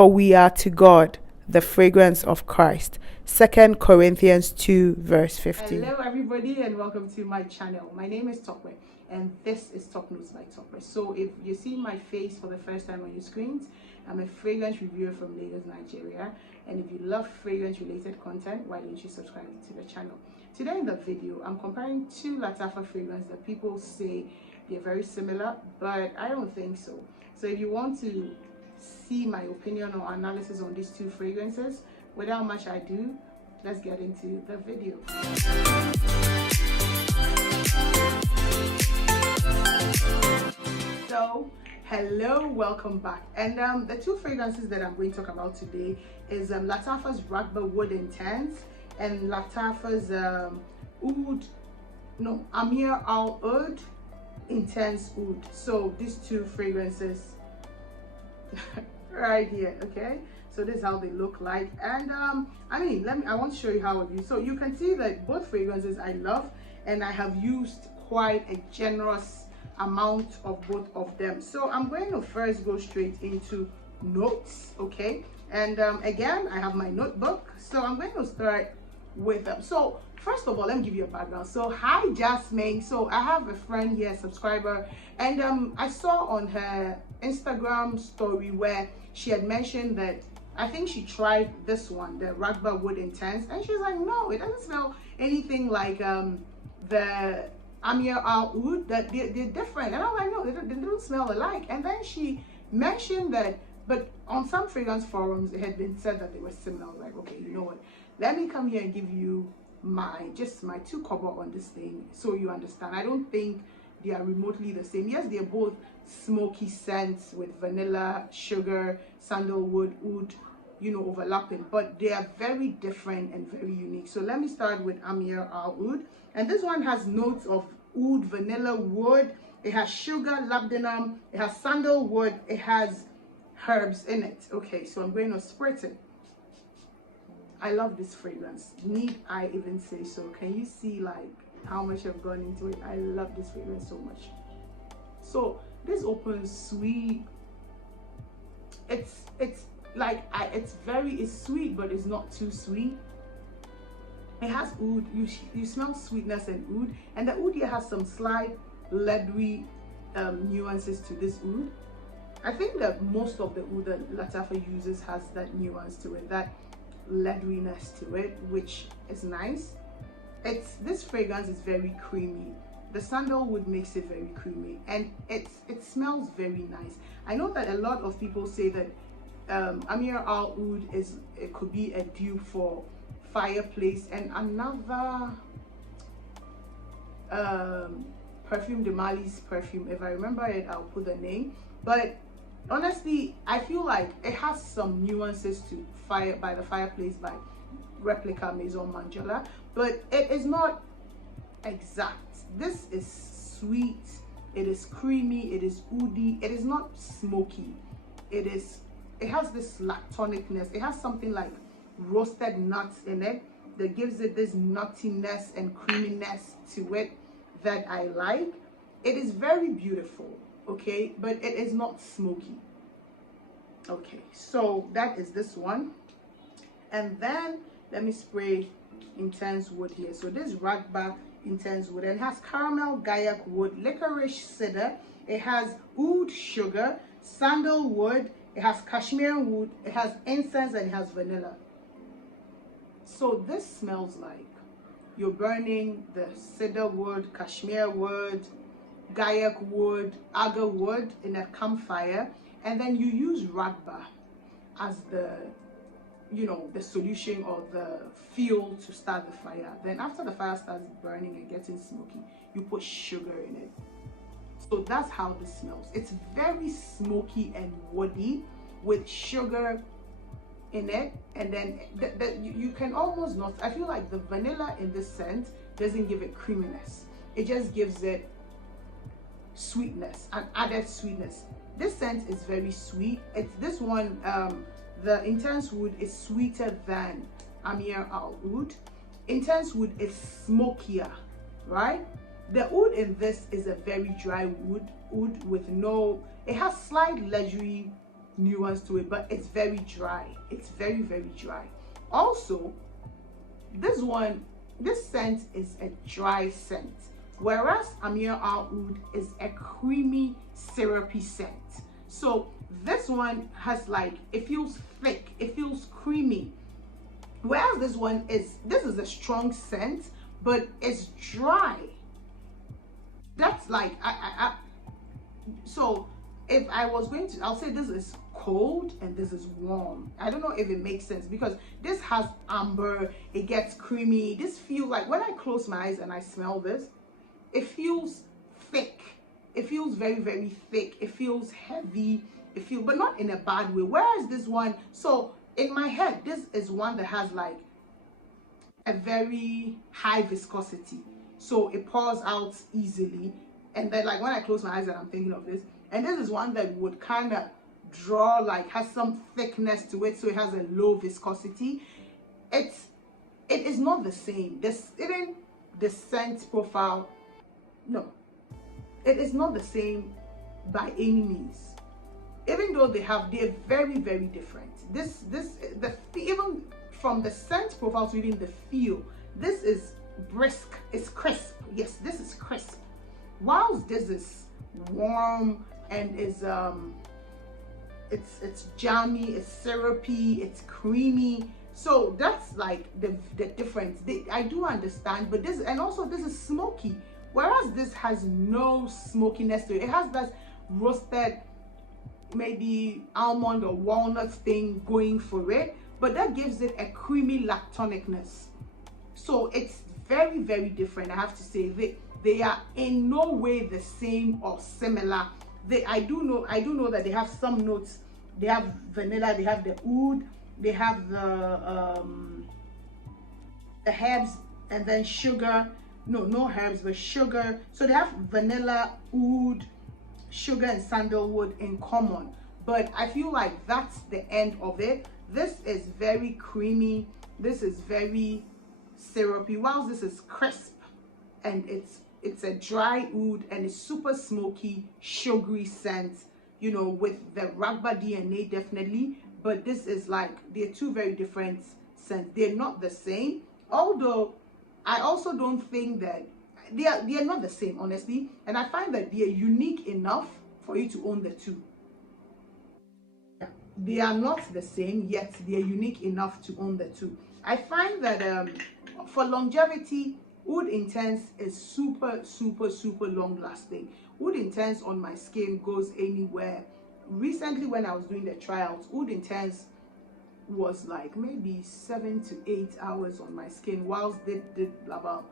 For we are to God the fragrance of Christ. 2 Corinthians 2 verse 15. Hello everybody and welcome to my channel. My name is Tokwe and this is Top Notes by Tokwe. So if you see my face for the first time on your screens, I'm a fragrance reviewer from Lagos, Nigeria. And if you love fragrance related content, why don't you subscribe to the channel? Today in the video, I'm comparing two Lattafa fragrances that people say they're very similar, but I don't think so. So if you want to see my opinion or analysis on these two fragrances, without much ado, let's get into the video. So hello, welcome back. And the two fragrances that I'm going to talk about today is Lattafa's Raghba Wood Intense and Lattafa's Ameer Al Oudh Intense Oud. So these two fragrances right here, okay? So this is how they look like. And I want to show you how I use. So you can see that both fragrances I love, and I have used quite a generous amount of both of them. So I'm going to first go straight into notes, okay? And again, I have my notebook, so I'm going to start with them. So first of all, let me give you a background. So hi Jasmine. So I have a friend here, a subscriber, and I saw on her Instagram story where she had mentioned that I think she tried this one, the Raghba Wood Intense, and she's like, no, it doesn't smell anything like the Ameer Al Oudh. That they're different. And I'm like, no, they don't smell alike. And then she mentioned that, but on some fragrance forums it had been said that they were similar. I was like, okay, you know what, let me come here and give you my 2 kobo on this thing so you understand. I don't think they are remotely the same. Yes, they're both smoky scents with vanilla, sugar, sandalwood, oud, overlapping, but they are very different and very unique. So let me start with Ameer Al Oudh, and this one has notes of oud, vanilla, wood. It has sugar, labdanum, it has sandalwood, it has herbs in it. Okay, so I'm going to spritz it. I love this fragrance, need I even say so? Can you see like how much I've gone into it? I love this fragrance so much. So this opens sweet. It's sweet, but it's not too sweet. It has oud. You smell sweetness and oud, and the oud here has some slight leathery nuances to this oud. I think that most of the oud that Lattafa uses has that nuance to it, that leatheriness to it, which is nice. This fragrance is very creamy. The sandalwood makes it very creamy, and it smells very nice. I know that a lot of people say that Ameer Al Oudh could be a dupe for Fireplace and another perfume, Demali's perfume. If I remember it, I'll put the name. But honestly, I feel like it has some nuances to by the Fireplace by Replica Maison Margiela, but it is not exact. This is sweet, it is creamy, it is oudy, it is not smoky. It has this lactonicness. It has something like roasted nuts in it that gives it this nuttiness and creaminess to it that I like. It is very beautiful, okay, but it is not smoky. Okay, so that is this one. And then let me spray Intense Wood here. So this Raghba Intense Wood, and it has caramel gaiac wood, licorice cedar, it has oud sugar, sandalwood, it has cashmere wood, it has incense, and it has vanilla. So this smells like you're burning the cedar wood, cashmere wood, gaiac wood, agar wood in a campfire, and then you use Raghba as the solution or the fuel to start the fire. Then after the fire starts burning and getting smoky, you put sugar in it. So that's how this smells. It's very smoky and woody with sugar in it, and then you can almost not. I feel like the vanilla in this scent doesn't give it creaminess. It just gives it sweetness, an added sweetness. This scent is very sweet. It's this one. The Intense Wood is sweeter than Ameer Al Oudh. Intense Wood is smokier, right? The oud in this is a very dry wood with no, it has slight leathery nuance to it, but it's very dry. It's very, very dry. Also, this scent is a dry scent, whereas Ameer Al Oudh is a creamy, syrupy scent. So this one has like, it feels thick, it feels creamy, whereas this is a strong scent, but it's dry. That's like, so if I was going to, I'll say this is cold and this is warm. I don't know if it makes sense, because this has amber, it gets creamy. This feels like, when I close my eyes and I smell this, it feels thick. It feels very, very thick. It feels heavy. But not in a bad way. Whereas this one, so in my head, this is one that has like a very high viscosity. So it pours out easily. And then like when I close my eyes and I'm thinking of this, and this is one that would kind of draw, like has some thickness to it, so it has a low viscosity. It is not the same. Even the scent profile, no, it is not the same by any means. Even though they're very, very different. Even from the scent profile to even the feel, this is brisk, it's crisp. Yes, this is crisp, whilst this is warm and is it's jammy, it's syrupy, it's creamy. So that's like the difference. I do understand, but this, and also this is smoky, whereas this has no smokiness to it. It has that roasted, maybe almond or walnut thing going for it, but that gives it a creamy lactonicness. So it's very, very different. I have to say they are in no way the same or similar. I do know that they have some notes. They have vanilla, they have the oud, they have the herbs, and then sugar. No herbs, but sugar. So they have vanilla, oud, sugar, and sandalwood in common. But I feel like that's the end of it. This is very creamy. This is very syrupy, whilst this is crisp, and it's a dry oud, and it's super smoky, sugary scent, you know, with the Raghba DNA definitely. But this is like, they're two very different scents. They're not the same, although I also don't think that they are not the same, honestly. And I find that they are unique enough for you to own the two. They are not the same, yet they are unique enough to own the two. I find that for longevity, Oud Intense is super, super, super long lasting. Oud Intense on my skin goes anywhere. Recently, when I was doing the trials, Oud Intense was like maybe 7 to 8 hours on my skin, whilst they did about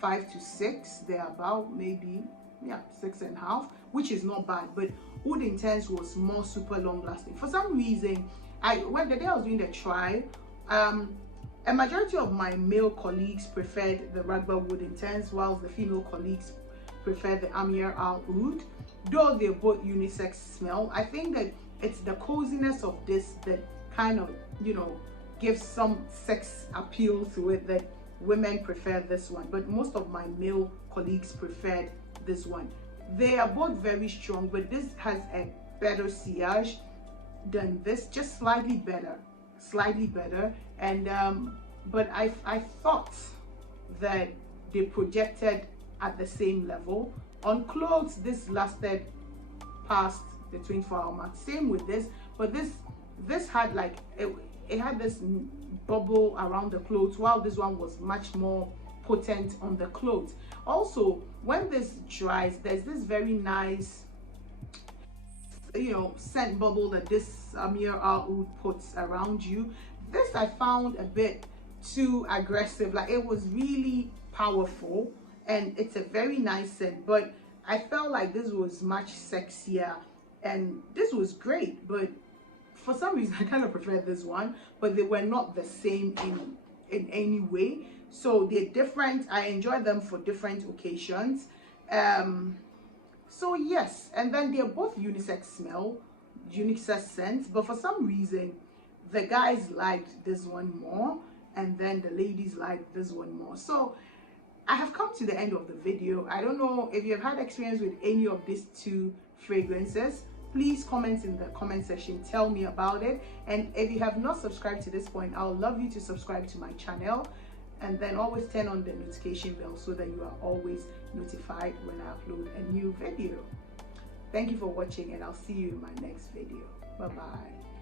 5 to 6. They're about maybe 6.5, which is not bad. But Oud Intense was more super long lasting. For some reason, when the day I was doing the trial, a majority of my male colleagues preferred the Raghba Oud Intense, whilst the female colleagues preferred the Ameer Al Oudh. Though they're both unisex smell, I think that it's the coziness of this that kind of, you know, gives some sex appeal to it, that women prefer this one. But most of my male colleagues preferred this one. They are both very strong, but this has a better sillage than this, just slightly better. And but I thought that they projected at the same level. On clothes, this lasted past the 24-hour mark. Same with this, but this had like it had this bubble around the clothes, while this one was much more potent on the clothes. Also, when this dries, there's this very nice, you know, scent bubble that this Ameer Al Oudh puts around you. This I found a bit too aggressive. Like, it was really powerful, and it's a very nice scent, but I felt like this was much sexier, and this was great. But for some reason, I kind of preferred this one, but they were not the same in any way. So they're different. I enjoy them for different occasions. So yes, and then they're both unisex scents, but for some reason the guys liked this one more, and then the ladies liked this one more. So I have come to the end of the video. I don't know if you've had experience with any of these two fragrances. please comment in the comment section, tell me about it. And if you have not subscribed to this point, I would love you to subscribe to my channel, and then always turn on the notification bell so that you are always notified when I upload a new video. Thank you for watching, and I'll see you in my next video. Bye bye.